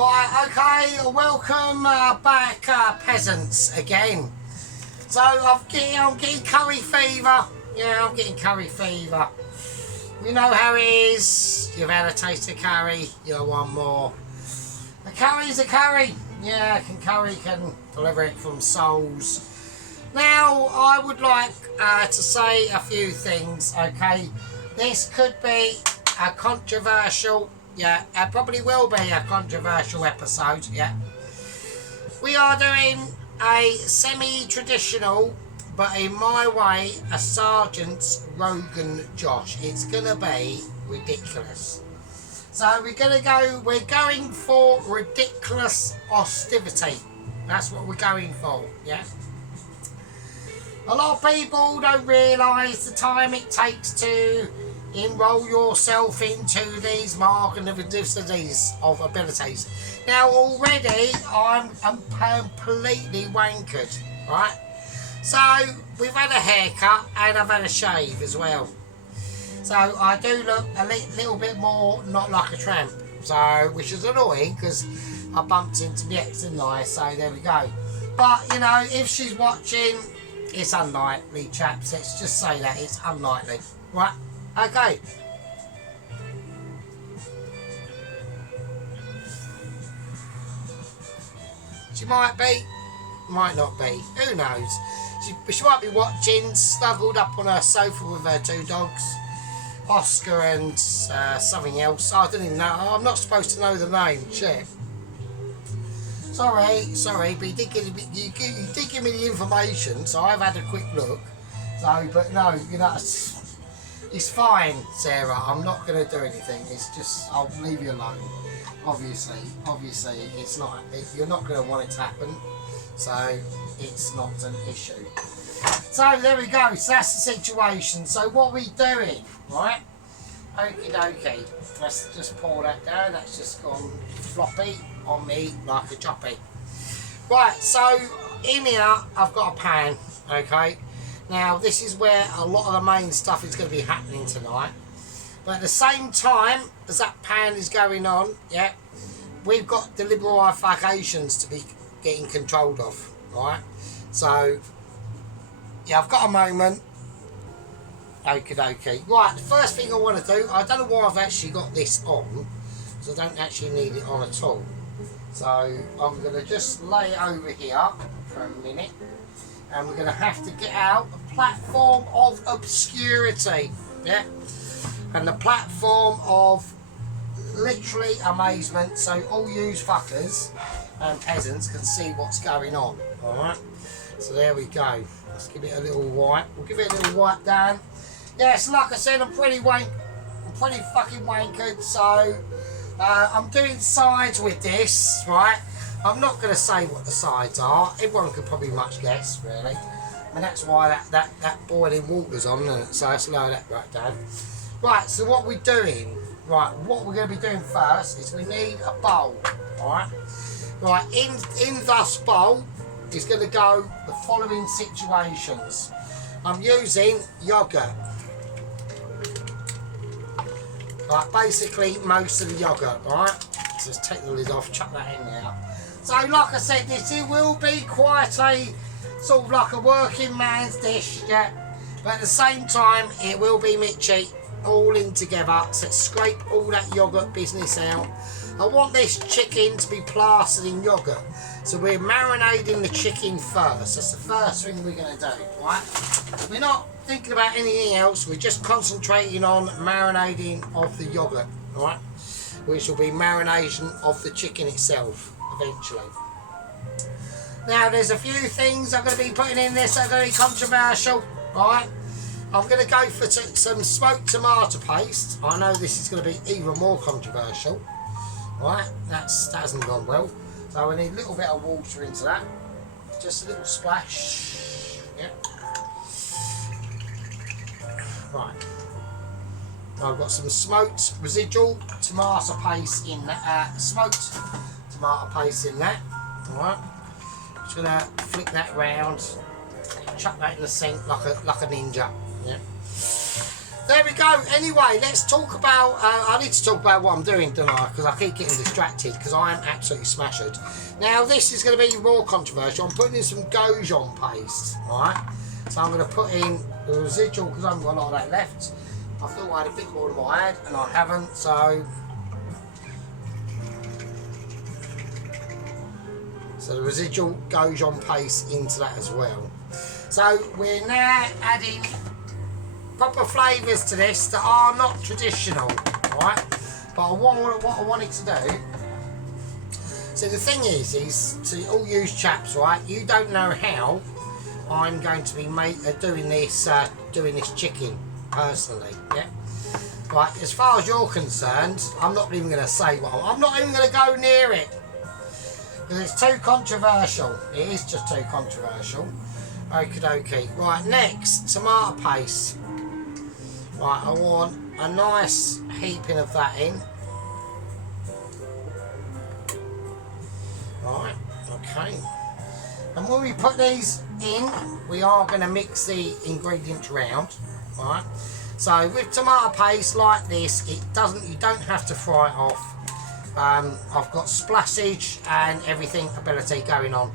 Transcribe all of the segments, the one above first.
Right, okay, welcome back, peasants, again. So I'm getting curry fever. Yeah, I'm getting curry fever. You know how it is. You've had a taste of curry, you don't want more. A curry's a curry. Yeah, curry can deliver it from souls. Now, I would like to say a few things, okay? This could be a controversial, yeah, it probably will be a controversial episode, yeah. We are doing a semi-traditional, but in my way, a Sergeant's Rogan Josh. It's gonna be ridiculous. So we're going for ridiculous hostility. That's what we're going for, yeah. A lot of people don't realise the time it takes to enrol yourself into these magnificities of abilities. Now already I'm completely wankered, right? So we've had a haircut and I've had a shave as well. So I do look a little bit more not like a tramp. So, which is annoying because I bumped into the ex, didn't I? So there we go. But you know, if she's watching, it's unlikely, chaps. Let's just say that it's unlikely, right? Okay. She might be, might not be. Who knows? She might be watching, snuggled up on her sofa with her two dogs, Oscar and something else. I don't even know. I'm not supposed to know the name. Shit. Sorry, but you did give me the information, so I've had a quick look. So, but no, you know, it's fine, Sarah. I'm not going to do anything. It's just I'll leave you alone. Obviously, it's not. You're not going to want it to happen, so it's not an issue. So there we go. So that's the situation. So what are we doing, right? Okie dokie. Let's just pour that down. That's just gone floppy on me like a choppy. Right, so in here I've got a pan, okay? Now this is where a lot of the main stuff is going to be happening tonight. But at the same time as that pan is going on, yeah, we've got deliberations to be getting controlled of, right? So, yeah, I've got a moment. Okie dokie. Right, the first thing I want to do, I don't know why I've actually got this on, because I don't actually need it on at all. So I'm going to just lay it over here for a minute, and we're going to have to get out a platform of obscurity, yeah, and the platform of literally amazement, so all you fuckers and peasants can see what's going on. All right, so there we go. Let's give it a little wipe. We'll give it a little wipe down. Yes, like I said, I'm pretty fucking wankered, so I'm doing sides with this, right? I'm not going to say what the sides are. Everyone could probably much guess, really. And that's why that boiling water's on, isn't it? So let's lower that right down. Right, so what we're doing, right, what we're going to be doing first is we need a bowl, alright? Right, in this bowl is going to go the following situations. I'm using yoghurt. Like basically most of the yoghurt, alright? So let's take the lid off, chuck that in there. So like I said, this will be quite a sort of like a working man's dish, yeah. But at the same time, it will be Mitchy, all in together. So let's scrape all that yoghurt business out. I want this chicken to be plastered in yoghurt. So we're marinating the chicken first. That's the first thing we're going to do, right? We're not thinking about anything else. We're just concentrating on marinating of the yoghurt, right? Which will be marination of the chicken itself, eventually. Now, there's a few things I'm going to be putting in this that are going to be controversial, right? I'm going to go for some smoked tomato paste. I know this is going to be even more controversial, right? That hasn't gone well. So we need a little bit of water into that. Just a little splash. Yeah. Right. I've got some smoked residual tomato paste in that. Smoked tomato paste in that. Alright. Just gonna flick that round. Chuck that in the sink like a ninja. Yeah. there we go. Anyway, let's talk about, I need to talk about what I'm doing, don't I? Because I keep getting distracted because I am absolutely smashed. Now, this is going to be more controversial. I'm putting in some Gojon paste, right? So I'm going to put in the residual because I haven't got a lot of that left. I thought I had a bit more than what I had, and I haven't, so the residual Gojon paste into that as well. So we're now adding proper flavours to this that are not traditional, right? But what I wanted to do. So the thing is to all you chaps, right? You don't know how I'm going to be doing this chicken personally, yeah. Right, as far as you're concerned, I'm not even going to say what I'm not even going to go near it because it's too controversial. It is just too controversial. Okie dokie. Right, next, tomato paste. Right, I want a nice heaping of that in. Right, okay. And when we put these in, we are going to mix the ingredients round. Right. So with tomato paste like this, you don't have to fry it off. I've got splashage and everything ability going on.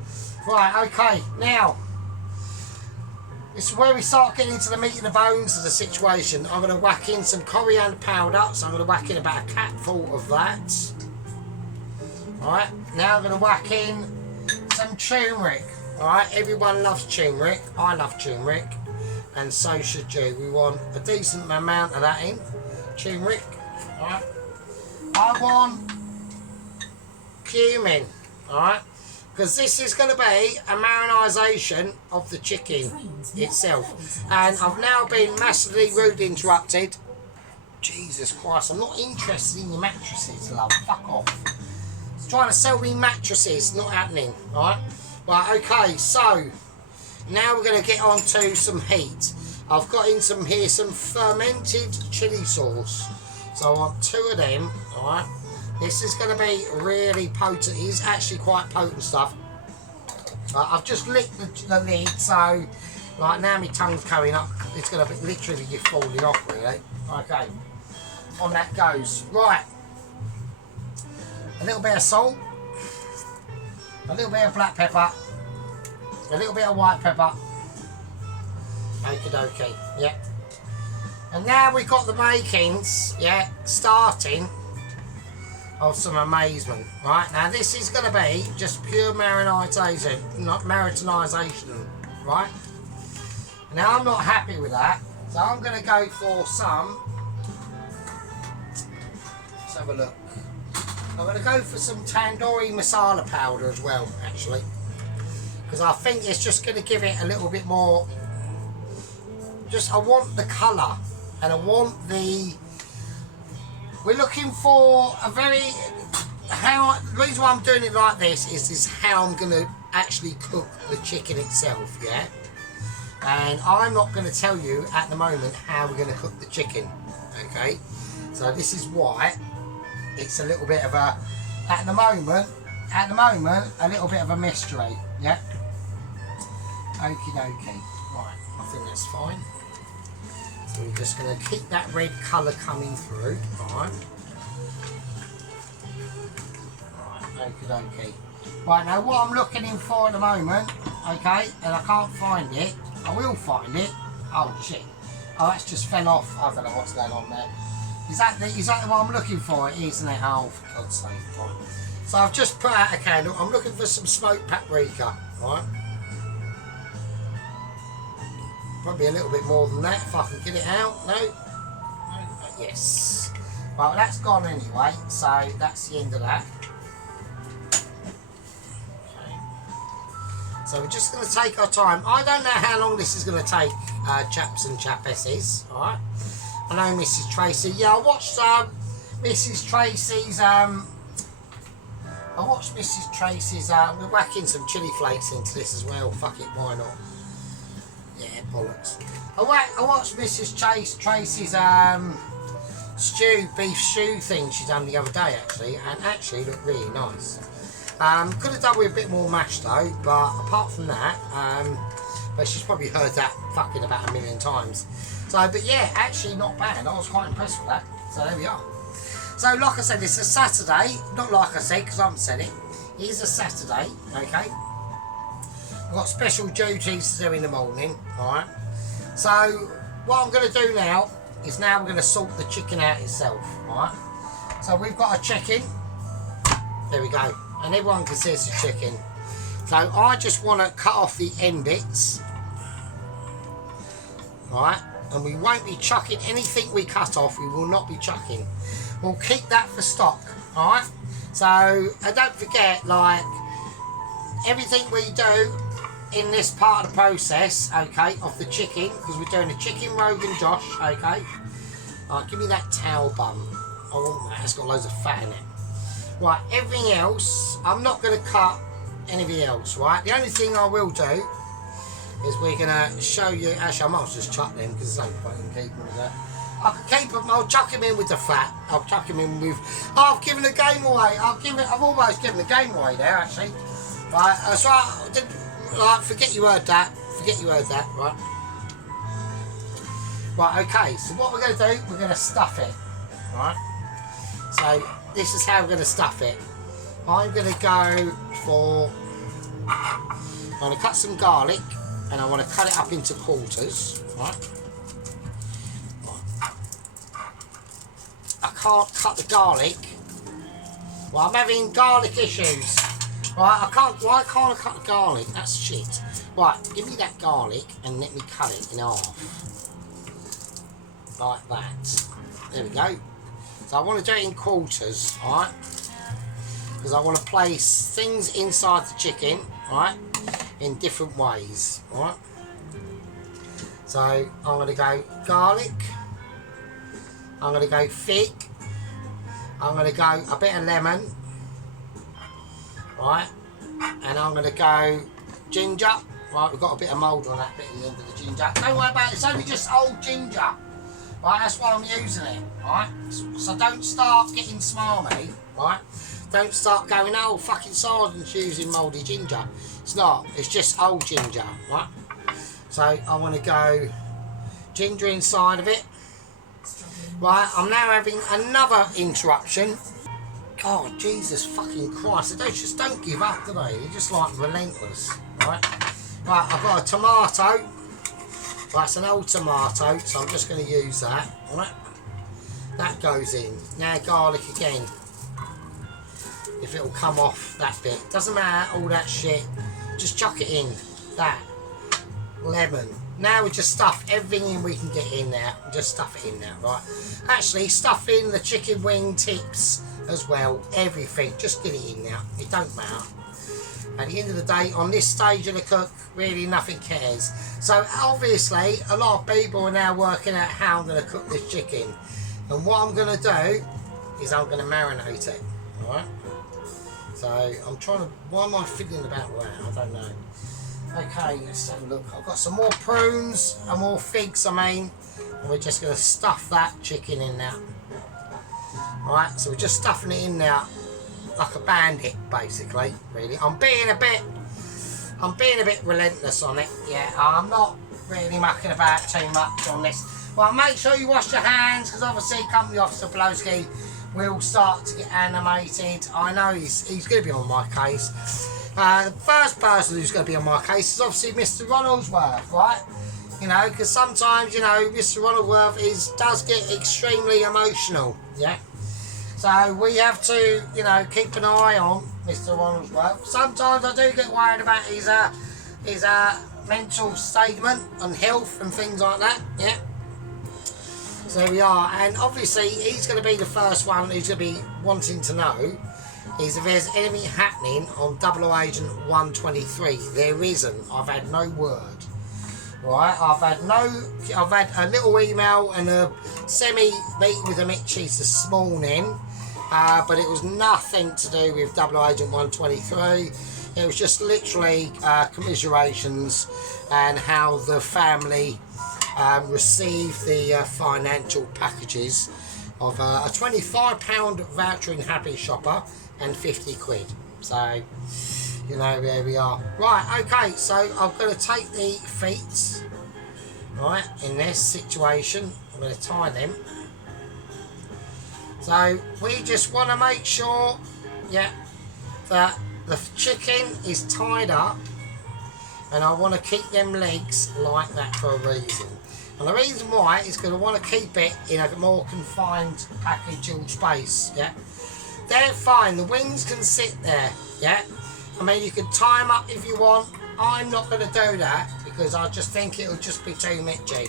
Right, okay, now this is where we start getting into the meat and the bones of the situation. I'm going to whack in some coriander powder, so I'm going to whack in about a capful of that. Alright, now I'm going to whack in some turmeric. Alright, everyone loves turmeric. I love turmeric, and so should you. We want a decent amount of that in. Turmeric. Alright. I want cumin. Alright. Because this is going to be a marinisation of the chicken itself. And I've now been massively rudely interrupted. Jesus Christ, I'm not interested in your mattresses, love. Fuck off. It's trying to sell me mattresses, not happening. Alright. Right, okay, so now we're going to get on to some heat. I've got in some fermented chili sauce. So I want 2 of them, alright. This is going to be really potent. It is actually quite potent stuff. I've just licked the lid, so like now my tongue's coming up. It's going to be literally just falling off, really. Okay, on that goes. Right, a little bit of salt, a little bit of black pepper, a little bit of white pepper. Okie dokie, yeah. And now we've got the makings, yeah, starting of some amazement. Right, now this is going to be just pure marinisation, not maritinisation, right? Now I'm not happy with that, so I'm going to go for some, let's have a look. I'm going to go for some tandoori masala powder as well, actually, because I think it's just going to give it a little bit more, I want the colour, and I want the, we're looking for a very, the reason why I'm doing it like this is how I'm going to actually cook the chicken itself, yeah? And I'm not going to tell you at the moment how we're going to cook the chicken, okay? So this is why it's a little bit of a, at the moment, a little bit of a mystery, yeah? Okie dokie. Right, I think that's fine. So we're just going to keep that red colour coming through, right? Right, okie dokie. Right, now what I'm looking in for at the moment, okay, and I can't find it, I will find it. Oh shit. Oh, that's just fell off. I don't know what's going on there. Is that the one I'm looking for? It is, isn't it? Oh, for God's sake. Right. So I've just put out a candle. I'm looking for some smoked paprika, right? Probably a little bit more than that if I can get it out. No? Yes. Well, that's gone anyway, so that's the end of that. Okay. So we're just going to take our time. I don't know how long this is going to take, chaps and chapesses, alright? I know Mrs. Tracy. Yeah, I watched Mrs. Tracy's, we're whacking some chili flakes into this as well. Fuck it, why not? Yeah, bollocks. I watched Mrs. Tracy's beef stew thing she done the other day, actually, and actually looked really nice. Could have done with a bit more mash though, but apart from that, but she's probably heard that fucking about 1 million times. So, but yeah, actually not bad. I was quite impressed with that. So there we are. So like I said, it's a Saturday. Not like I said, because I haven't said it. It is a Saturday, okay? I've got special duties to do in the morning, alright? So what I'm going to do now is we're going to sort the chicken out itself, alright? So we've got a chicken. There we go. And everyone can see it's a chicken. So I just want to cut off the end bits, alright? And we won't be chucking anything we cut off. We will not be chucking. We'll keep that for stock, alright? So, and don't forget, like, everything we do in this part of the process, okay, of the chicken, because we're doing a chicken Rogan Josh, okay? Alright, give me that towel bun. I want that. It's got loads of fat in it. Right, everything else, I'm not going to cut anything else, right? The only thing I will do is we're going to show you. Actually, I might just chuck them because there's no point in keeping them there. I can keep them. I'll chuck him in with the fat. I'll chuck him in with. Oh, I've given the game away. I've almost given the game away there, actually. Right. So I did. Like, forget you heard that. Forget you heard that. Right. Right. Okay. So what we're going to do? We're going to stuff it. Right. So this is how we're going to stuff it. I'm going to go for. I'm going to cut some garlic, and I want to cut it up into quarters. Right. I can't cut the garlic. Well, I'm having garlic issues. Right, why can't I cut the garlic? That's shit. Right, give me that garlic and let me cut it in half. Like that. There we go. So I want to do it in quarters, alright? Because I want to place things inside the chicken, alright? In different ways, alright? So I'm going to go garlic. I'm going to go fig. I'm going to go a bit of lemon. Right. And I'm going to go ginger. Right, we've got a bit of mould on that bit at the end of the ginger. Don't worry about it, it's only just old ginger. Right, that's why I'm using it. Right. So don't start getting smarmy. Right. Don't start going, oh, fucking Sergeant's using mouldy ginger. It's not. It's just old ginger. Right. So I want to go ginger inside of it. Right, I'm now having another interruption. God, Jesus fucking Christ. They just don't give up, do they? They're just like relentless. Right, right, I've got a tomato. Right, it's an old tomato, so I'm just going to use that. Right, that goes in. Now garlic again. If it'll come off that bit. Doesn't matter, all that shit. Just chuck it in. That. Lemon. Now we just stuff everything in we can get in there. Just stuff it in there, right? Actually, stuff in the chicken wing tips as well. Everything. Just get it in there. It don't matter. At the end of the day, on this stage of the cook, really nothing cares. So obviously, a lot of people are now working out how I'm going to cook this chicken. And what I'm going to do is I'm going to marinate it, alright? So I'm trying to. Why am I fiddling about with that? I don't know. Okay, let's have a look. I've got some more prunes and more figs, and we're just going to stuff that chicken in now. Alright, so we're just stuffing it in now like a bandit, basically, really. I'm being a bit relentless on it, yeah. I'm not really mucking about too much on this. Well, make sure you wash your hands, because obviously Company Officer Blowski will start to get animated. I know he's going to be on my case. The first person who's going to be on my case is obviously Mr. Ronaldsworth, right? You know, because sometimes, you know, Mr. Ronaldsworth does get extremely emotional, yeah? So we have to, you know, keep an eye on Mr. Ronaldsworth. Sometimes I do get worried about his mental statement and health and things like that, yeah? So there we are, and obviously he's going to be the first one who's going to be wanting to know is if there's anything happening on 00 123. There isn't. I've had no word. Right, I've had a little email and a semi-meeting with the Mitchies this morning, but it was nothing to do with 00 123. It was just literally commiserations and how the family received the financial packages of a £25 voucher in Happy Shopper and 50 quid. So, you know, there we are. Right, okay, so I'm going to take the feet. right, in this situation. I'm going to tie them. So we just want to make sure, yeah, that the chicken is tied up, and I want to keep them legs like that for a reason. And the reason why is because I want to keep it in a more confined package or space, yeah. They're fine, the wings can sit there, yeah. I mean, you can tie them up if you want. I'm not going to do that because I just think it'll just be too mitchy.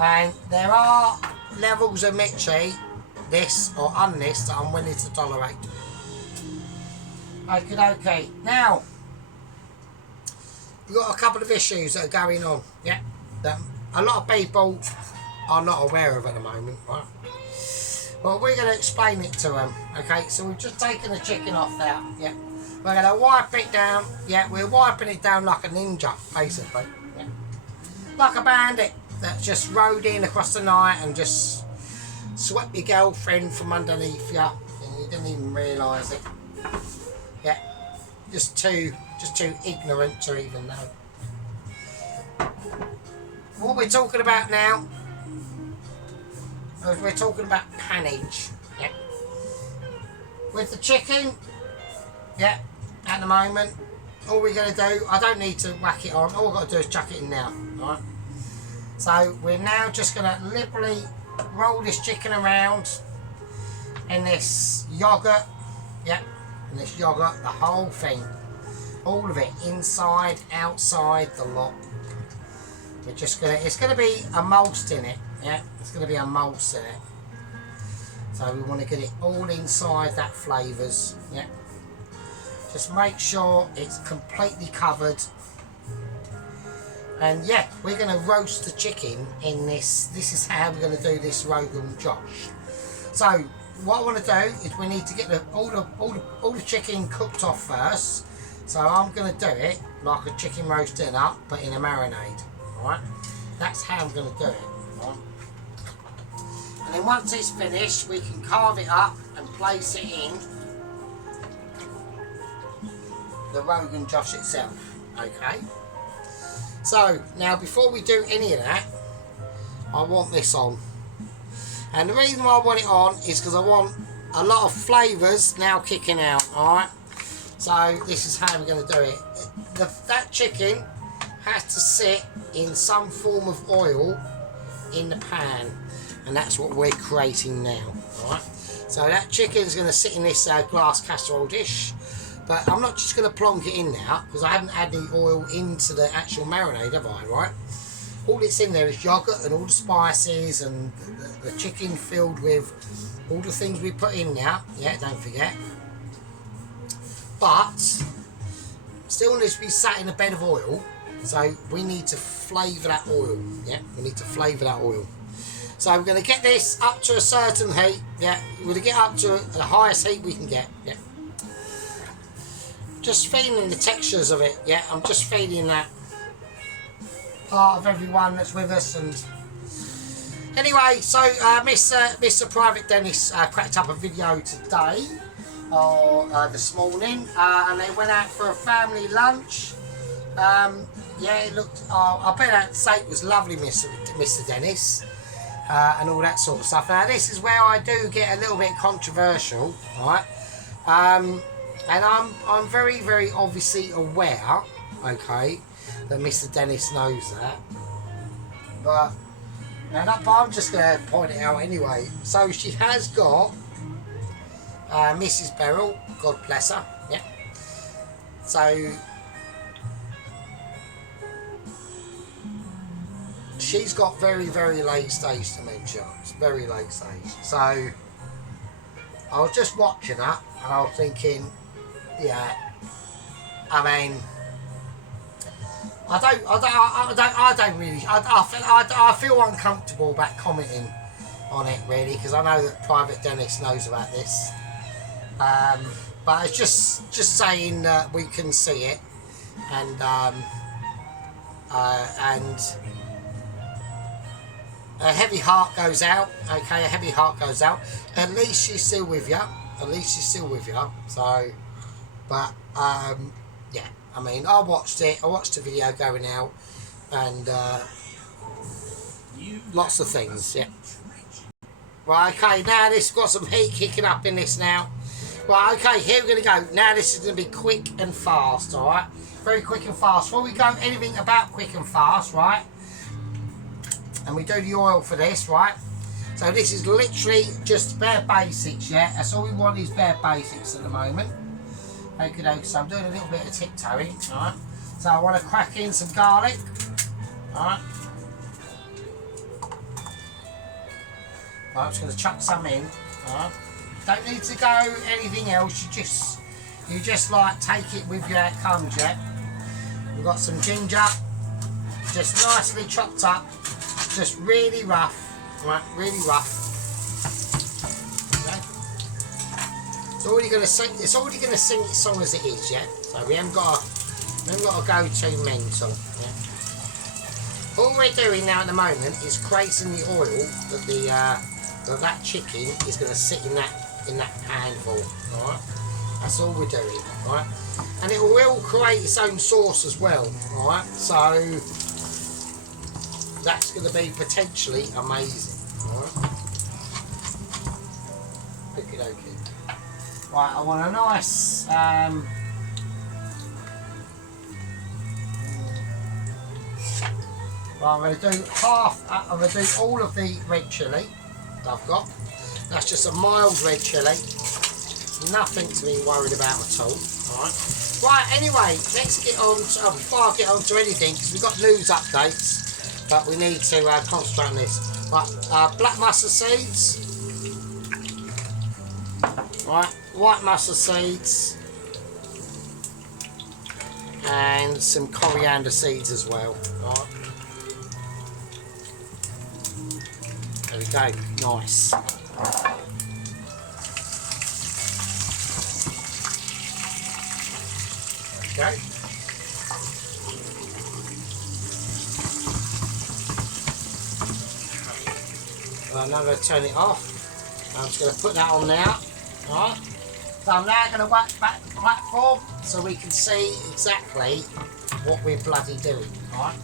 And there are levels of mitchy, this or unthis, that I'm willing to tolerate. Okay. Now, we've got a couple of issues that are going on, yeah, that a lot of people are not aware of at the moment, right? Well, we're going to explain it to them, okay? So we've just taken the chicken off there, yeah. We're going to wipe it down, yeah. We're wiping it down like a ninja, basically, yeah. Like a bandit that just rode in across the night and just swept your girlfriend from underneath you, and you didn't even realise it. Yeah, just too ignorant to even know. What we're talking about now is we're talking about panage. Yeah. With the chicken, yeah, at the moment, all we're going to do, I don't need to whack it on, all I've got to do is chuck it in now, alright? So we're now just going to liberally roll this chicken around in this yoghurt, yeah, in this yoghurt, the whole thing, all of it, inside, outside, the lot. We're just going to, it's going to be emulsed in it, yeah, it's going to be emulsed in it. So we want to get it all inside that flavours, yeah. Just make sure it's completely covered. And yeah, we're going to roast the chicken in this. This is how we're going to do this Rogan Josh. So what I want to do is we need to get all the chicken cooked off first. So I'm going to do it like a chicken roast dinner, but in a marinade. Alright, that's how I'm going to do it. Right? And then once it's finished, we can carve it up and place it in the Rogan Josh itself. Okay. So now, before we do any of that, I want this on. And the reason why I want it on is because I want a lot of flavours now kicking out. Alright. So this is how we're going to do it. That chicken has to sit in some form of oil in the pan, and that's what we're creating now. Alright, so that chicken is going to sit in this glass casserole dish, but I'm not just going to plonk it in now because I haven't added the oil into the actual marinade, have I? Right, all that's in there is yogurt and all the spices and the chicken filled with all the things we put in now, yeah, don't forget. But still needs to be sat in a bed of oil. So we need to flavour that oil, yeah, we need to flavour that oil. So we're going to get this up to a certain heat, yeah, we're going to get up to the highest heat we can get, yeah. Just feeling the textures of it, yeah, I'm just feeling that part of everyone that's with us. And anyway, so Mr. Private Dennis cracked up a video today, or this morning, and they went out for a family lunch. Yeah, it looked, I bet that steak was lovely, Mr. Dennis, and all that sort of stuff. Now, this is where I do get a little bit controversial, right? And I'm very, very obviously aware, okay, that Mr. Dennis knows that. But I'm just going to point it out anyway. So she has got Mrs. Beryl, God bless her, yeah. So she's got very, very late stage dementia. It's very late stage. So I was just watching her and I was thinking, yeah, I mean, I don't really, I feel uncomfortable about commenting on it really, because I know that Private Dennis knows about this. But it's just saying that we can see it, and a heavy heart goes out, okay, a heavy heart goes out. At least she's still with you, so, but, yeah, I mean, I watched the video going out, and, lots of things, yeah. Right, okay, now this got some heat kicking up in this now. Right, okay, here we're going to go. Now this is going to be quick and fast, alright? Very quick and fast. Before we go anything about quick and fast, right? And we do the oil for this, right? So this is literally just bare basics, yeah? That's all we want is bare basics at the moment. Okay, so I'm doing a little bit of tiptoeing, alright? So I want to crack in some garlic, alright? Right, I'm just going to chuck some in, alright? Don't need to go anything else, you just like take it with you how it comes, yeah? We've got some ginger, just nicely chopped up, just really rough, right, really rough. Okay. It's already going to sing its song as it is, yeah? So we haven't got to go too mental, yeah? All we're doing now at the moment is creating the oil that that chicken is going to sit in that pan for, alright? That's all we're doing, right? And it will create its own sauce as well, alright? So that's going to be potentially amazing, alright? Okie dokie. Right, I want a nice right, I'm going to do I'm going to do all of the red chilli that I've got. That's just a mild red chilli. Nothing to be worried about at all. Alright. Right, anyway, let's get on to, before I get on to anything, because we've got news updates, but we need to concentrate on this. Right, black mustard seeds. Right, white mustard seeds. And some coriander seeds as well. Right. There we go, nice. Okay. Well, I'm now going to turn it off. I'm just going to put that on now. Alright. So I'm now going to whack back the platform so we can see exactly what we're bloody doing. Alright.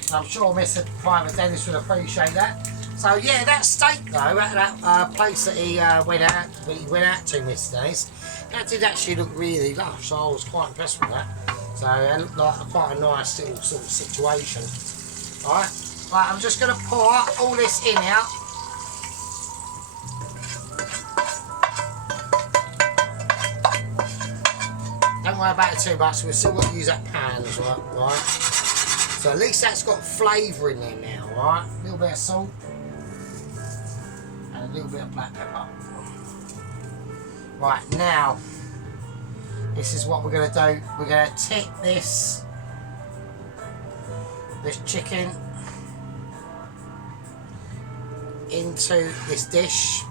So I'm sure Mr. Private Dennis would appreciate that. So yeah, that steak though, at that place that he went out to Mr. Dennis, that did actually look really lush. So I was quite impressed with that. So it looked like quite a nice little sort of situation. Alright, right, I'm just going to pour all this in out. Don't worry about it too much, we've still got to use that pan as well, right? So at least that's got flavour in there now, right? A little bit of salt. And a little bit of black pepper. Right, now, this is what we're going to do. We're going to tip this chicken into this dish,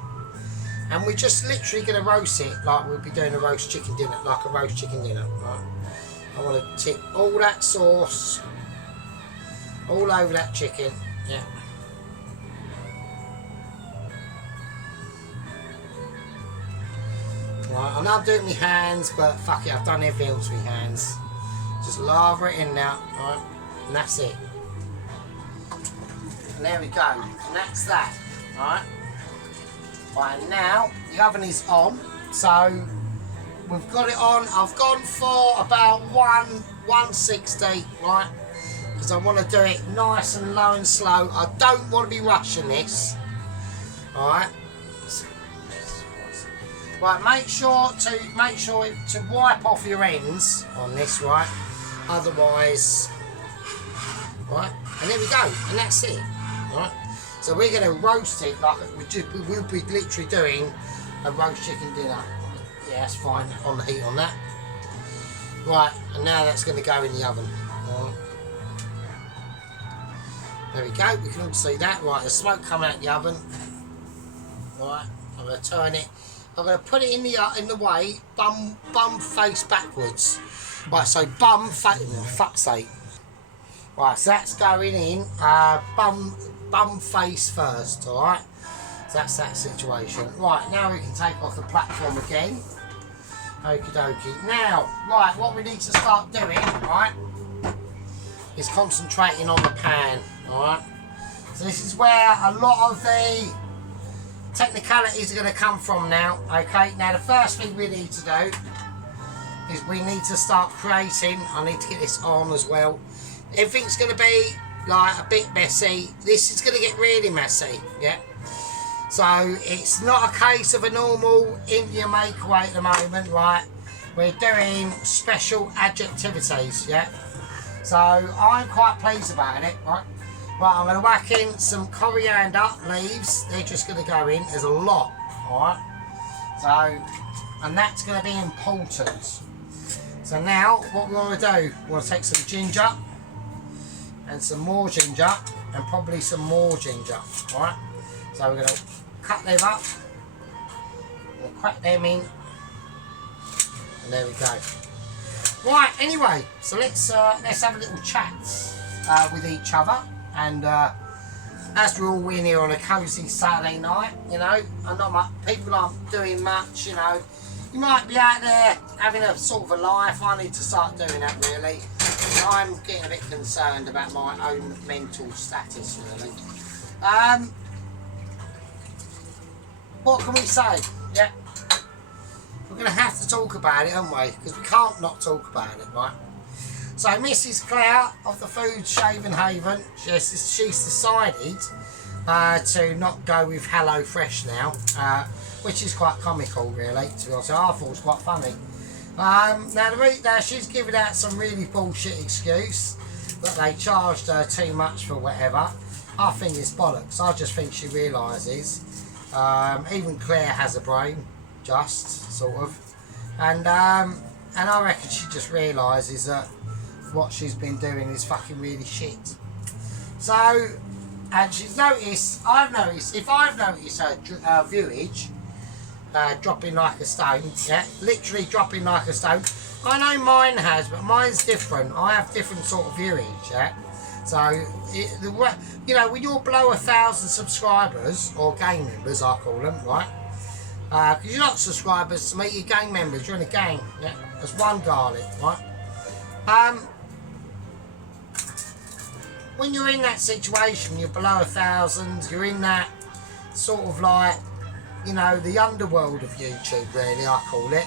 and we're just literally going to roast it like we'll be doing a roast chicken dinner, like a roast chicken dinner. Right? I want to tip all that sauce all over that chicken. Yeah. Right, I know I'm doing my hands, but fuck it, I've done everything else with my hands. Just lather it in now, right, and that's it. And there we go, and that's that, right. Right, now the oven is on, so we've got it on. I've gone for about 160, right, because I want to do it nice and low and slow. I don't want to be rushing this, alright. Right, make sure to wipe off your ends on this, right? Otherwise, right? And there we go, and that's it, right? So we're going to roast it like we'll be literally doing a roast chicken dinner. Yeah, that's fine on the heat on that. Right, and now that's going to go in the oven. Right. There we go. We can all see that. Right, the smoke coming out the oven. Right, I'm going to turn it. I'm going to put it in the way, bum face backwards. Right, so bum face, fuck's sake. Right, so that's going in, bum face first, alright? So that's that situation. Right, now we can take off the platform again. Okie dokie. Now, right, what we need to start doing, right, is concentrating on the pan, alright? So So this is where a lot of the technicalities are going to come from now. Okay, now the first thing we need to do is we need to start creating. I need to get this on as well. Everything's going to be like a bit messy. This is going to get really messy, yeah. So it's not a case of a normal Indian makeaway at the moment, right? We're doing special adjectivities, yeah. So I'm quite pleased about it, right? Right, I'm going to whack in some coriander leaves. They're just going to go in. There's a lot, alright? So, and that's going to be important. So now, what we want to do, we want to take some ginger and some more ginger and probably some more ginger, alright? So we're going to cut them up, we'll crack them in, and there we go. Right, anyway, so let's have a little chat with each other. And as we're all in here on a cosy Saturday night, you know, and not much, people aren't doing much, you know. You might be out there having a sort of a life. I need to start doing that, really. I'm getting a bit concerned about my own mental status, really. What can we say? Yeah, we're going to have to talk about it, aren't we? Because we can't not talk about it, right? So Mrs. Claire of the Food Shaving Haven, she's decided to not go with Hello Fresh now, which is quite comical, really, to be honest. I thought it was quite funny. Now she's given out some really bullshit excuse that they charged her too much for whatever. I think it's bollocks. I just think she realises, even Claire has a brain, just sort of, and I reckon she just realises that what she's been doing is fucking really shit. So, and she's noticed, I've noticed her viewage dropping like a stone, yeah, literally dropping like a stone. I know mine has, but mine's different. I have different sort of viewage, yeah. So, you know, when you're below 1,000 subscribers, or gang members, I call them, right? Because you're not subscribers to me, you're gang members, you're in a gang, yeah. There's one garlic, right? When you're in that situation, you're below 1,000, you're in that sort of like, you know, the underworld of YouTube, really, I call it.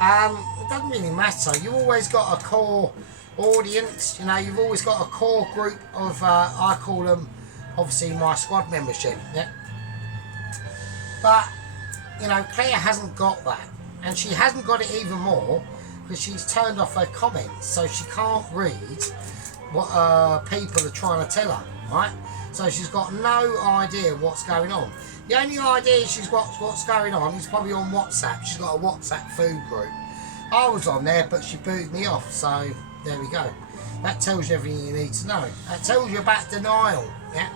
It doesn't really matter. You've always got a core audience, you know, you've always got a core group of, I call them, obviously, my squad membership, yeah. But, you know, Claire hasn't got that. And she hasn't got it even more because she's turned off her comments, so she can't read what people are trying to tell her, right? So she's got no idea what's going on. The only idea she's got what's going on is probably on WhatsApp. She's got a WhatsApp food group. I was on there, but she booted me off, so there we go. That tells you everything you need to know. That tells you about denial, yeah?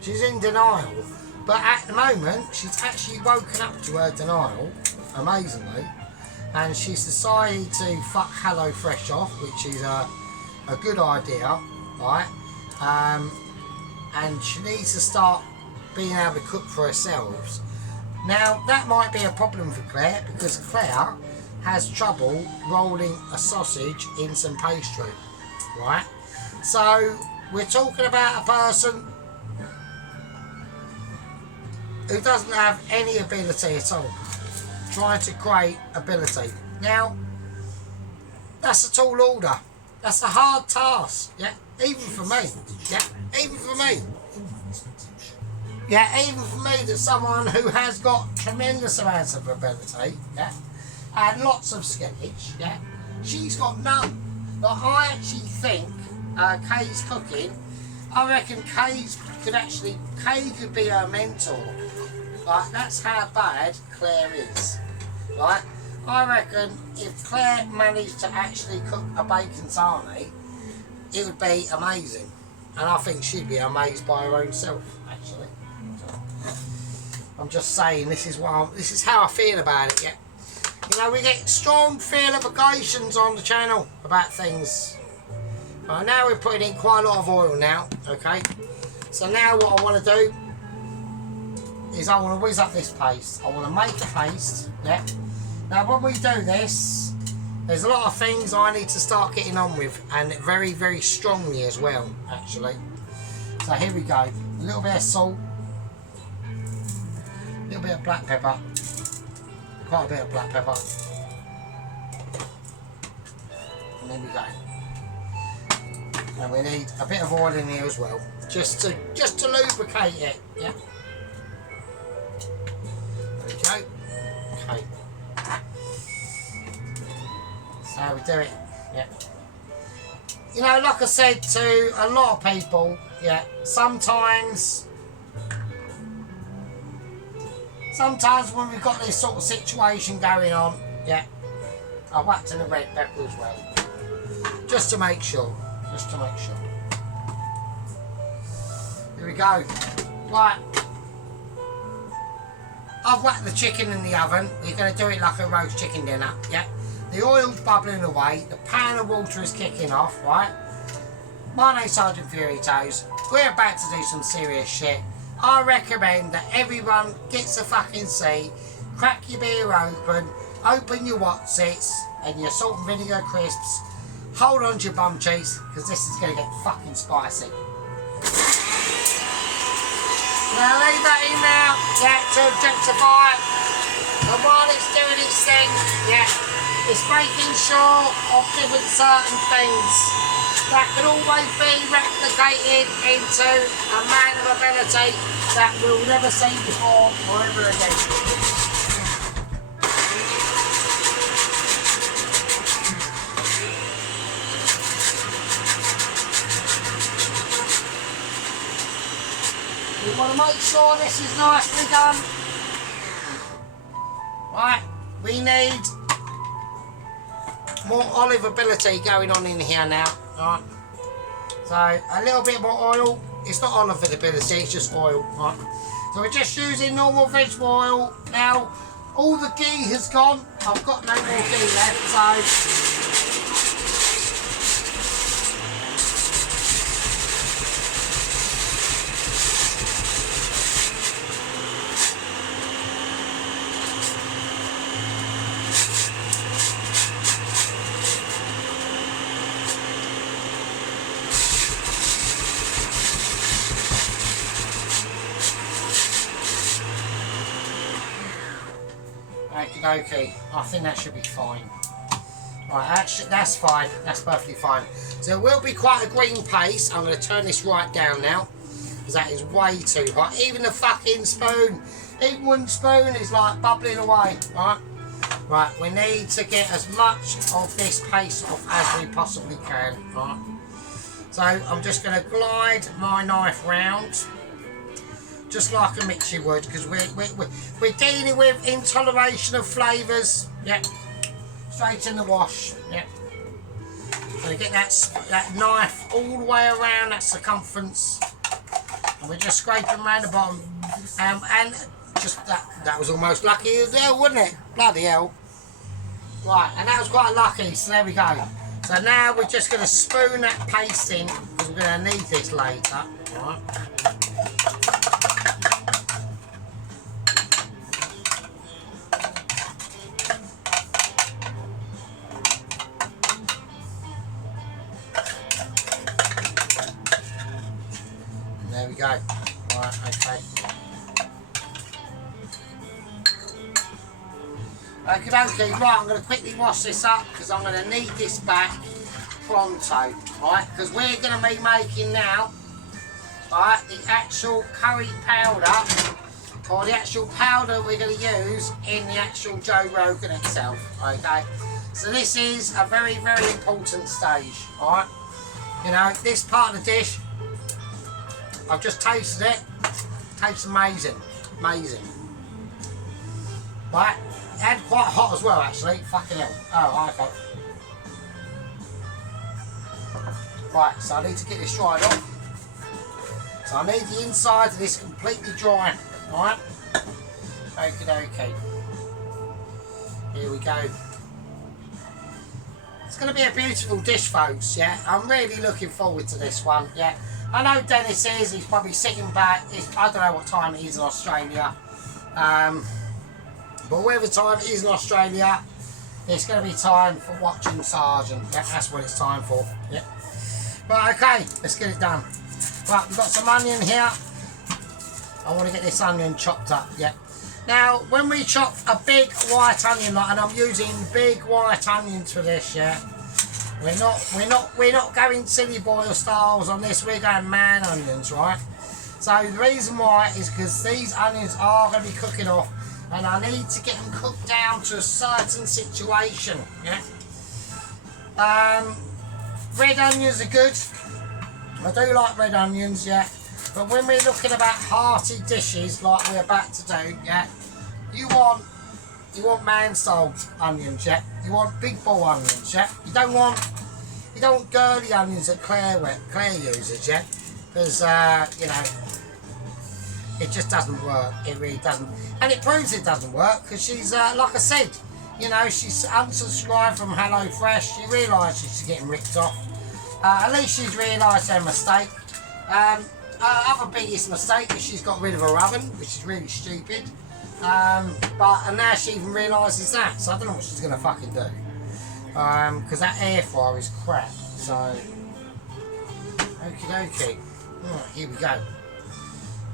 She's in denial, but at the moment, she's actually woken up to her denial, amazingly, and she's decided to fuck Hello Fresh off, which is a good idea, right? And she needs to start being able to cook for herself. Now, that might be a problem for Claire, because Claire has trouble rolling a sausage in some pastry, right? So, we're talking about a person who doesn't have any ability at all, trying to create ability. Now, that's a tall order. That's a hard task, yeah? Even for me, yeah? Even for me. Yeah, even for me, that someone who has got tremendous amounts of ability, yeah? And lots of skillage, yeah? She's got none. Like, I actually think Kay's cooking, I reckon Kay could be her mentor. Like, that's how bad Claire is, right? I reckon if Claire managed to actually cook a bacon sarnie, it would be amazing. And I think she'd be amazed by her own self, actually. So, I'm just saying, this is how I feel about it, yeah. You know, we get strong feelifications on the channel about things. Right, now we're putting in quite a lot of oil now, okay? So now what I want to do is I want to whiz up this paste. I want to make a paste, yeah. Now when we do this, there's a lot of things I need to start getting on with, and very, very strongly as well, actually. So here we go. a little bit of salt, a little bit of black pepper, quite a bit of black pepper, and there we go. And we need a bit of oil in here as well, just to lubricate it. Yeah. There we go. Okay. That's how we do it. Yeah. You know, like I said to a lot of people, yeah, sometimes when we've got this sort of situation going on, yeah, I whacked in the red pepper as well. Just to make sure. Here we go. Right. I've whacked the chicken in the oven. You're going to do it like a roast chicken dinner, yeah? The oil's bubbling away. The pan of water is kicking off, right? My name's Sergeant Fury-Toes. We're about to do some serious shit. I recommend that everyone gets a fucking seat, crack your beer open your Wotsits and your salt and vinegar crisps. Hold on to your bum cheeks, because this is going to get fucking spicy. Now leave that in now, yeah, to objectify it. And while it's doing its thing, yeah, it's making sure of different certain things that can always be replicated into a man of ability that we'll never see before or ever again. We want to make sure this is nicely done. Right, we need more olive ability going on in here now. Right, so a little bit more oil. It's not olive ability, it's just oil. Right, so we're just using normal vegetable oil now. All the ghee has gone. I've got no more ghee left, so. Okay, I think that should be fine. Right, that's fine. That's perfectly fine. So it will be quite a green paste. I'm going to turn this right down now, because that is way too hot. Even the fucking spoon, even one spoon is like bubbling away. Right, right. We need to get as much of this paste off as we possibly can. Right. So I'm just going to glide my knife round. Just like a mixture would, because we're dealing with intoleration of flavours. Yep. Straight in the wash. Yep. So we get that knife all the way around that circumference, and we're just scraping around the bottom. And just that was almost lucky as hell, wasn't it? Bloody hell. Right, and that was quite lucky. So there we go. So now we're just going to spoon that paste in, because we're going to need this later. Right. There we go. Right, okay. Okay, right, I'm going to quickly wash this up, because I'm going to need this back pronto, right? Because we're going to be making now, right, the actual curry powder, or the actual powder we're going to use in the actual Joe Rogan itself, okay? So this is a very, very important stage, alright? You know, this part of the dish, I've just tasted it. Tastes amazing. Amazing. Right. And quite hot as well, actually. Fucking hell. Oh, okay. Right, so I need to get this dried off. So I need the inside of this completely dry. Alright? Okay. Here we go. It's going to be a beautiful dish, folks, yeah? I'm really looking forward to this one, yeah? I know Dennis is, he's probably sitting back. I don't know what time it is in Australia. But whatever time it is in Australia, it's going to be time for watching Sergeant. Yeah, that's what it's time for. Yeah. Right, okay, let's get it done. Right, we've got some onion here. I want to get this onion chopped up, yeah. Now, when we chop a big white onion, like, and I'm using big white onions for this, yeah. We're not going silly boil styles on this. We're going man onions, right? So the reason why is because these onions are going to be cooking off, and I need to get them cooked down to a certain situation, yeah. Red onions are good. I do like red onions, yeah. But when we're looking about hearty dishes like we're about to do, yeah, you want man-style onions, yeah. You want big ball onions, yeah. You don't want girly onions that Claire uses, yeah. Because you know, it just doesn't work. It really doesn't, and it proves it doesn't work because she's like I said, you know, she's unsubscribed from HelloFresh. She realises she's getting ripped off. At least she's realised her mistake. Her other biggest mistake is she's got rid of her oven, which is really stupid. And now she even realises that, so I don't know what she's going to fucking do. Because that air fryer is crap. So, okie dokie. Right, here we go.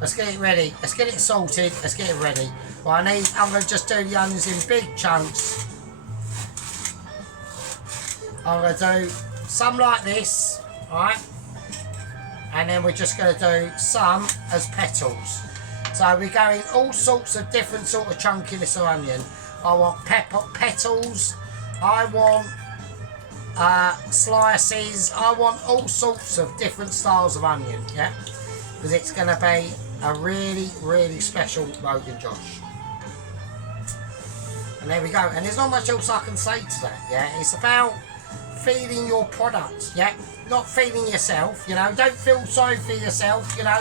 Let's get it ready. Let's get it salted. Let's get it ready. Well, I'm going to just do the onions in big chunks. I'm going to do some like this, alright? And then we're just going to do some as petals. So we're going all sorts of different sort of chunkiness of onion. I want petals. I want slices. I want all sorts of different styles of onion, yeah? Because it's going to be a really, really special Rogan Josh. And there we go. And there's not much else I can say to that, yeah? It's about feeding your product, yeah? Not feeding yourself, you know? Don't feel sorry for yourself, you know?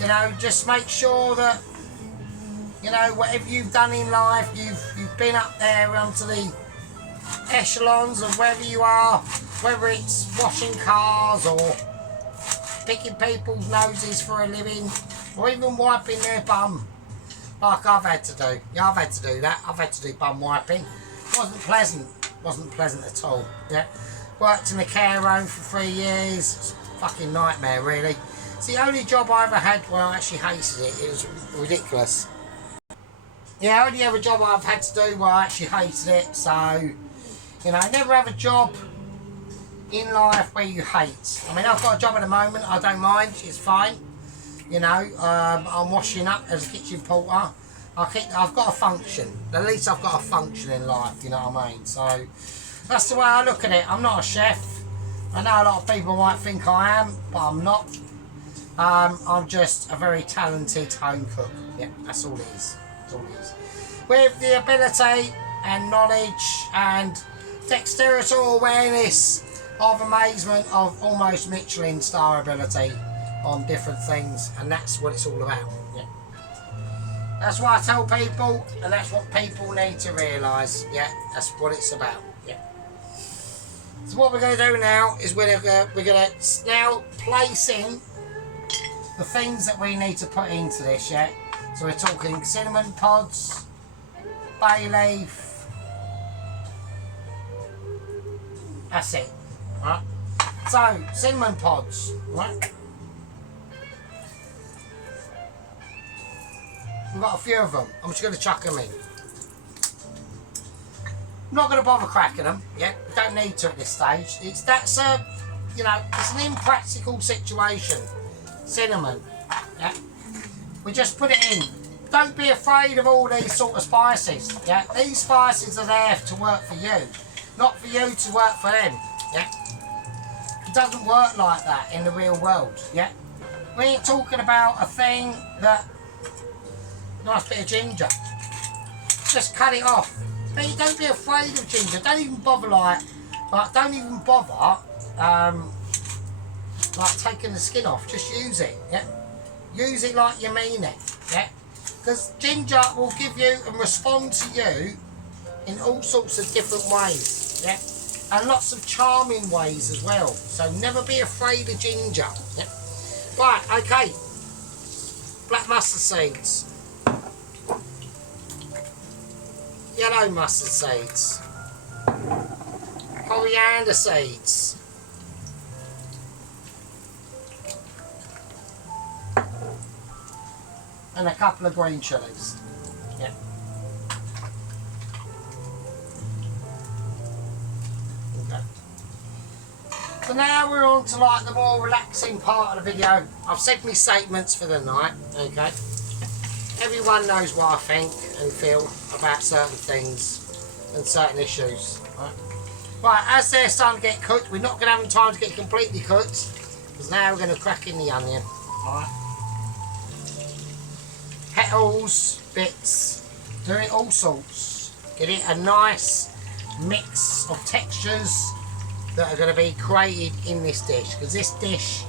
You know, just make sure that, you know, whatever you've done in life, you've been up there onto the echelons of wherever you are, whether it's washing cars or picking people's noses for a living, or even wiping their bum, like I've had to do. Yeah, I've had to do that. I've had to do bum wiping. Wasn't pleasant. Wasn't pleasant at all. Yeah. Worked in a care home for 3 years. It's a fucking nightmare, really. It's the only job I ever had where I actually hated it. It was ridiculous. Yeah, only ever job I've had to do where I actually hated it. So, you know, never have a job in life where you hate. I mean, I've got a job at the moment. I don't mind. It's fine. You know, I'm washing up as a kitchen porter. I've got a function. At least I've got a function in life, you know what I mean? So, that's the way I look at it. I'm not a chef. I know a lot of people might think I am, but I'm not. I'm just a very talented home cook. Yeah, that's all it is. That's all it is. With the ability and knowledge and dexterity awareness of amazement of almost Michelin star ability on different things, and that's what it's all about. Yeah. That's what I tell people, and that's what people need to realise. Yeah, that's what it's about. Yeah. So what we're going to do now is we're going to now place in the things that we need to put into this. Yeah. So we're talking cinnamon pods, bay leaf. That's it. Right. So cinnamon pods. Right. We've got a few of them. I'm just going to chuck them in. I'm not going to bother cracking them. Yeah, we don't need to at this stage. That's you know, it's an impractical situation. Cinnamon. Yeah, we just put it in. Don't be afraid of all these sort of spices. Yeah, these spices are there to work for you, not for you to work for them. Yeah, it doesn't work like that in the real world. Yeah, we ain't talking about a thing that. Nice bit of ginger. Just cut it off. But don't be afraid of ginger. Don't even bother don't even bother like taking the skin off. Just use it. Yeah. Use it like you mean it. Yeah. Because ginger will give you and respond to you in all sorts of different ways. Yeah. And lots of charming ways as well. So never be afraid of ginger. Yeah. Right. Okay. Black mustard seeds. Yellow mustard seeds, coriander seeds, and a couple of green chilies. Yeah. Okay. So now we're on to like the more relaxing part of the video. I've said my statements for the night, okay? Everyone knows what I think and feel about certain things and certain issues. Right, as they're starting to get cooked, we're not going to have time to get completely cooked, because now we're going to crack in the onion. Right. Petals, bits, do it all sorts. Get it a nice mix of textures that are going to be created in this dish, because this dish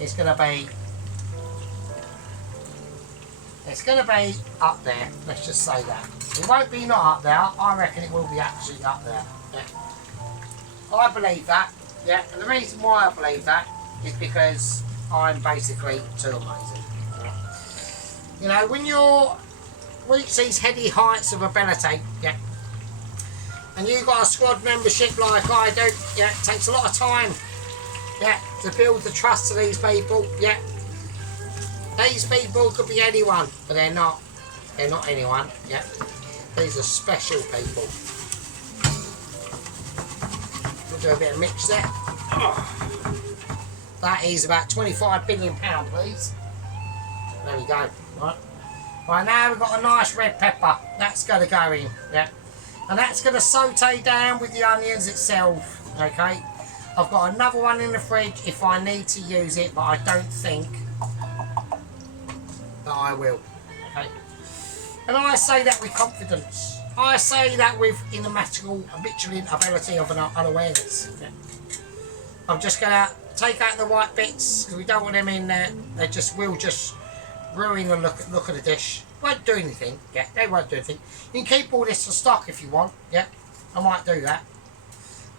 is going to be, it's going to be up there, let's just say that. It won't be not up there, I reckon it will be actually up there. Yeah. I believe that, yeah, and the reason why I believe that is because I'm basically too amazing. Yeah. You know, when you're reach these heady heights of ability, yeah, and you've got a squad membership like I do, yeah, it takes a lot of time, yeah, to build the trust of these people, yeah. These people could be anyone, but they're not. They're not anyone, yeah. These are special people. We'll do a bit of mix there. Oh. That is about £25 billion, please. There we go. Right. Right, now we've got a nice red pepper. That's going to go in, yeah. And that's going to saute down with the onions itself, okay. I've got another one in the fridge if I need to use it, but I don't think that I will, okay. And I say that with confidence. I say that with inimitable ability of an unawareness. Yeah. I'm just going to take out the white bits because we don't want them in there. They just will just ruin the look of the dish. Won't do anything. Yeah, they won't do anything. You can keep all this for stock if you want. Yeah, I might do that.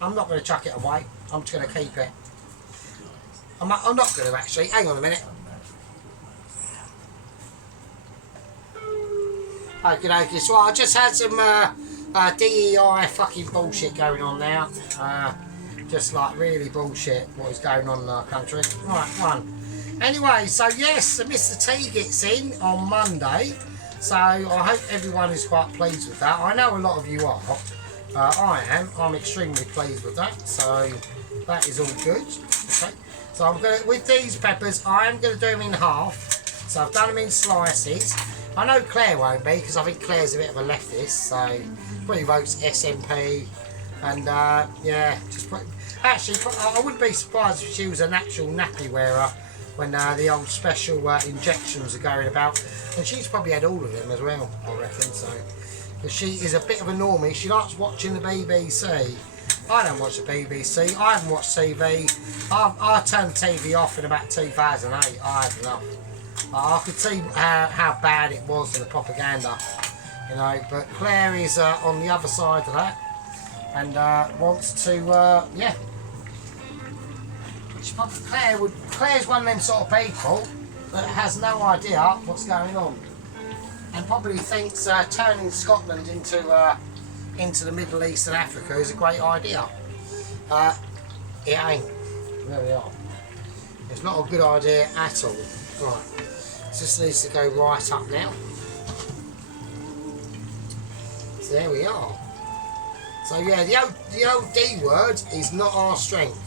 I'm not going to chuck it away. I'm just going to keep it. I'm not going to actually. Hang on a minute. Okay, so I just had some DEI fucking bullshit going on now. Just like really bullshit what is going on in our country. Right, one. Anyway, so yes, Mr. T gets in on Monday. So I hope everyone is quite pleased with that. I know a lot of you are. I am. I'm extremely pleased with that. So that is all good. Okay. So I'm going to, with these peppers, I am going to do them in half. So I've done them in slices. I know Claire won't be because I think Claire's a bit of a leftist, so probably votes SNP. And yeah, just put, actually, I wouldn't be surprised if she was a natural nappy wearer when the old special injections are going about. And she's probably had all of them as well, I reckon. So, because she is a bit of a normie, she likes watching the BBC. I don't watch the BBC. I haven't watched TV. I turned the TV off in about 2008. I had enough. I could see how bad it was in the propaganda, you know, but Claire is on the other side of that and wants to, yeah. Claire's one of them sort of people that has no idea what's going on and probably thinks turning Scotland into the Middle East and Africa is a great idea. It ain't. There we are. It's not a good idea at all. Right. This needs to go right up now. So there we are. So yeah, the old D word is not our strength.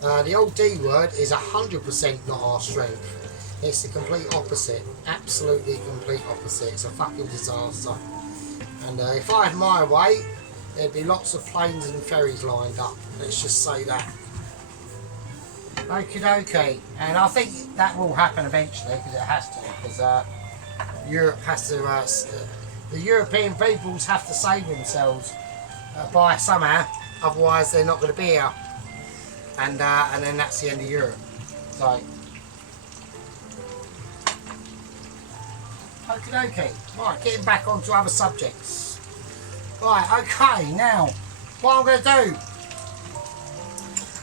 The old D word is 100% not our strength. It's the complete opposite. Absolutely complete opposite. It's a fucking disaster. And if I had my way, there'd be lots of planes and ferries lined up. Let's just say that. Okie dokie, and I think that will happen eventually because it has to, because Europe has to, the European peoples have to save themselves by somehow, otherwise they're not going to be here, and then that's the end of Europe. So, okie dokie, right, getting back onto other subjects. Right, okay, now, what I'm going to do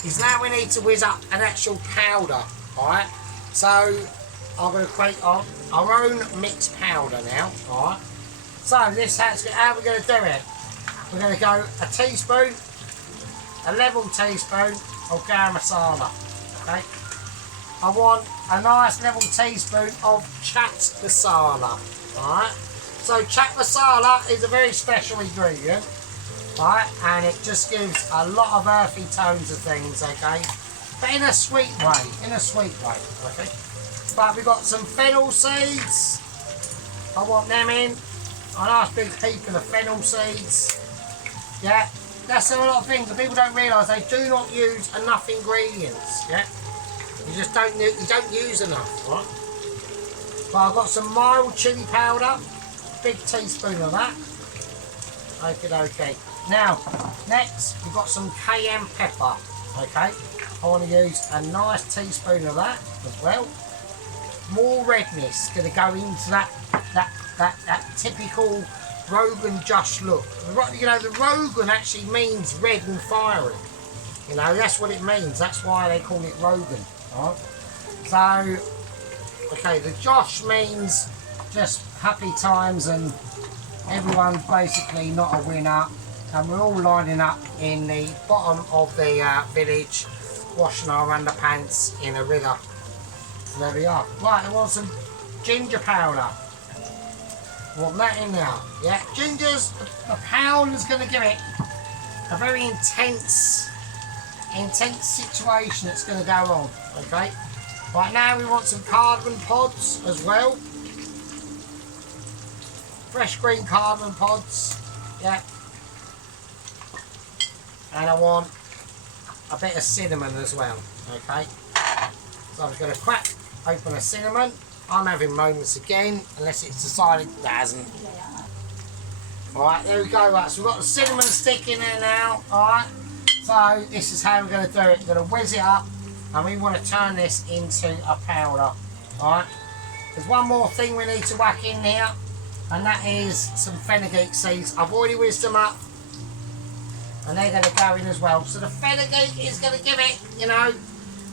is now we need to whiz up an actual powder, alright? So I'm going to create our own mixed powder now, alright? So this how we're going to do it. We're going to go a teaspoon, a level teaspoon of garam masala, okay? I want a nice level teaspoon of chat masala. Alright, so chat masala is a very special ingredient, right? And it just gives a lot of earthy tones to things, okay? But in a sweet way, okay? But we've got some fennel seeds. I want them in. A nice big heap of the fennel seeds. Yeah, that's a lot of things that people don't realise. They do not use enough ingredients. Yeah, you just don't use enough, right? But I've got some mild chili powder, big teaspoon of that. Okay. Now, next we've got some cayenne pepper. Okay, I want to use a nice teaspoon of that as well. More redness going to go into that typical Rogan Josh look. You know, the Rogan actually means red and fiery. You know, that's what it means. That's why they call it Rogan. Right? So, okay, the Josh means just happy times and everyone's basically not a winner. And we're all lining up in the bottom of the village, washing our underpants in a river. So there we are. Right, I want some ginger powder. Want that in there. Yeah, ginger's a pound is going to give it a very intense situation that's going to go on. Okay. Right now we want some cardamom pods as well. Fresh green cardamom pods. Yeah. And I want a bit of cinnamon as well. Okay. So I'm just going to crack open a cinnamon. I'm having moments again, unless it's decided it hasn't. Alright, there we go. Right, so we've got the cinnamon stick in there now. Alright, so this is how we're going to do it. We're going to whiz it up, and we want to turn this into a powder. Alright, there's one more thing we need to whack in here, and that is some fenugreek seeds. I've already whizzed them up, and they're going to go in as well. So the fenugreek is going to give it, you know,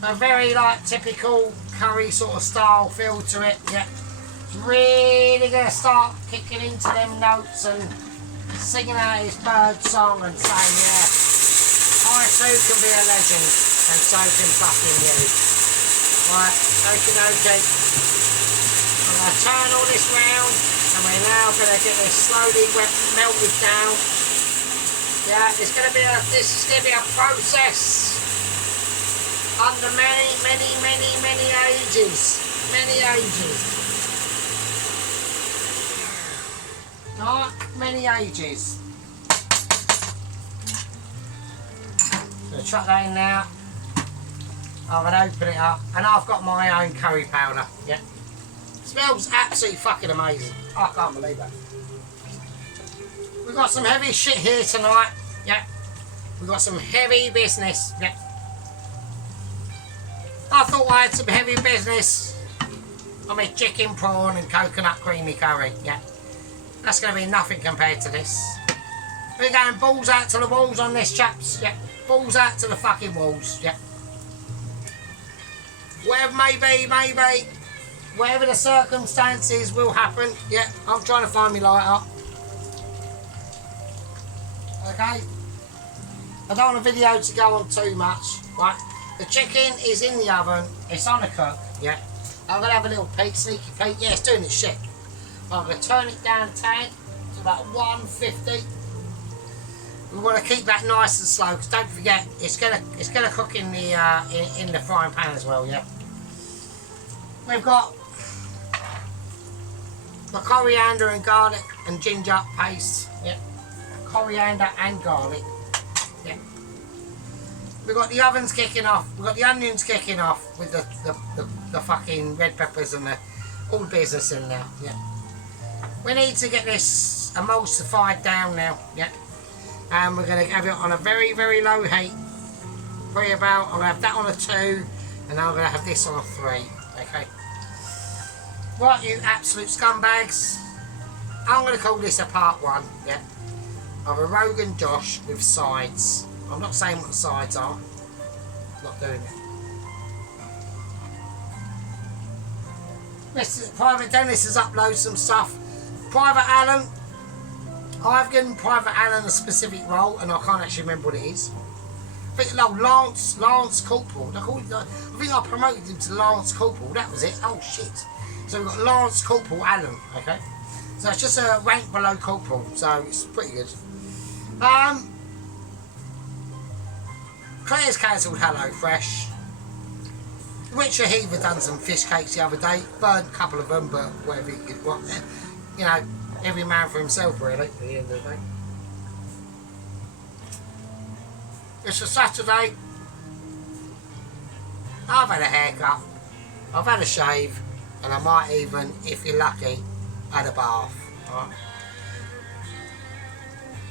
a very like typical curry sort of style feel to it. Yeah, it's really going to start kicking into them notes and singing out his bird song and saying, yeah, I too can be a legend and so can fucking you. Right, okay. I'm going to turn all this round and we're now going to get this slowly melted down. Yeah, this is going to be a process under many ages. Not many ages. So chuck that in now. I'm going to open it up, and I've got my own curry powder. Yeah, smells absolutely fucking amazing. I can't believe that. We've got some heavy shit here tonight. Yeah, we've got some heavy business. Yeah. I thought I had some heavy business on my chicken, prawn and coconut creamy curry. Yeah, that's going to be nothing compared to this. We're going balls out to the walls on this, chaps. Yeah, balls out to the fucking walls. Yeah, whatever may be, whatever the circumstances will happen. Yeah, I'm trying to find me lighter. Okay, I don't want a video to go on too much, right? The chicken is in the oven, it's on the cook, yeah. I'm going to have a little peek, sneaky peek, yeah, it's doing its shit. I'm going to turn it down a tad to about 150. We want to keep that nice and slow, because don't forget, it's gonna cook in the frying pan as well, yeah. We've got the coriander and garlic and ginger paste, yeah. Coriander and garlic, yeah. We've got the ovens kicking off, we've got the onions kicking off with the fucking red peppers and all the business in there, yeah. We need to get this emulsified down now, yeah. And we're going to have it on a very, very low heat. I'm going to have that on a 2, and I'm going to have this on a 3, okay. Right, you absolute scumbags. I'm going to call this a part 1, yeah, of a Rogan Josh with sides. I'm not saying what the sides are. I'm not doing it. Private Dennis has uploaded some stuff. Private Alan. I've given Private Alan a specific role and I can't actually remember what it is. No, Lance Corporal. I think I promoted him to Lance Corporal. That was it. Oh shit. So we've got Lance Corporal Allen. Okay. So it's just a rank below Corporal. So it's pretty good. Claire's cancelled Hello Fresh. Richard Heaver done some fish cakes the other day. Burned a couple of them, but whatever he could want. You know, every man for himself really at the end of the day. It's a Saturday. I've had a haircut, I've had a shave, and I might even, if you're lucky, had a bath. Right.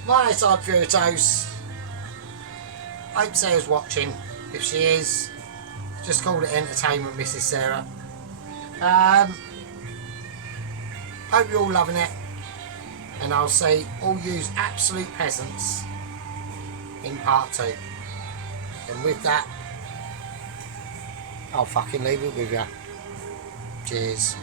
My name's Furitos. Hope Sarah's watching. If she is, just call it entertainment, Mrs. Sarah. Hope you're all loving it. And I'll see all yous absolute peasants in part 2. And with that, I'll fucking leave it with you. Cheers.